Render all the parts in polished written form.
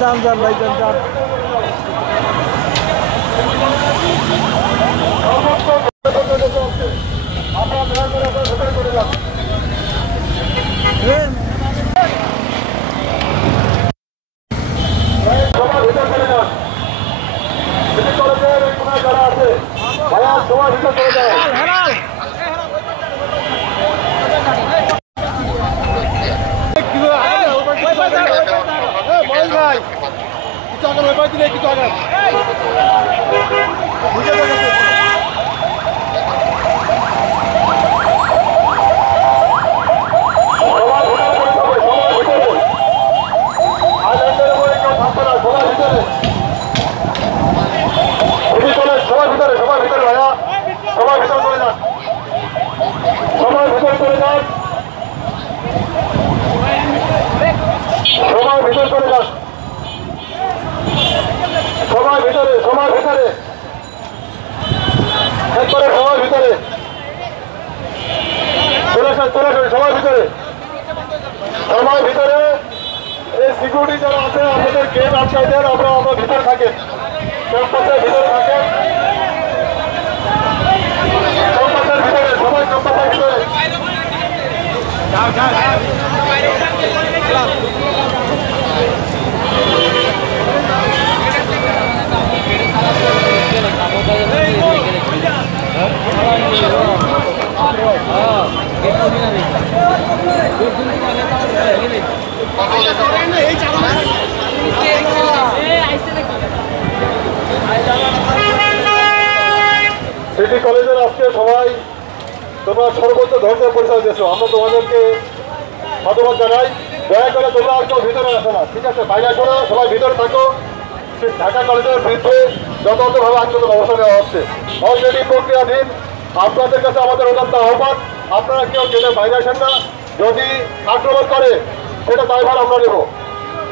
যান যান ভাই যান যান সিকিউরিটি যারা আছে আপনাদের গেট আটকাই দেন আমরা ভিতরে থাকেন ক্যাম্পাসের ভিতরে থাকেন ক্যাম্পাসের ভিতরে সবাই ক্যাম্পাসের ভিতরে সিটি কলেজের আজকে সবাই তোমরা সর্বোচ্চ ধৈর্যের পরিচয় দিয়েছো, আমরা তোমাদেরকে ধন্যবাদ জানাই। দয়া করে তোমরা আর কেউ ভিতরে আসো না, ঠিক আছে? বাইরে করো, সবাই ভিতরে থাকো। ঢাকা কলেজের বিরুদ্ধে যথাযথভাবে আইনগত ব্যবস্থা নেওয়া হচ্ছে, অলরেডি প্রক্রিয়াধীন। আপনাদের কাছে আমাদের অত্যন্ত আহ্বান, আপনারা কেউ গেটে বাইরে আসেন না। যদি আক্রমণ করে সেটা দায়ভার আমরা নেব।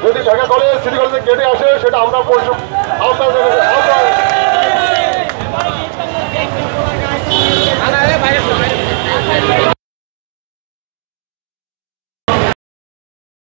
যদি ঢাকা কলেজ সিটি কলেজের গেটে আসে সেটা আমরা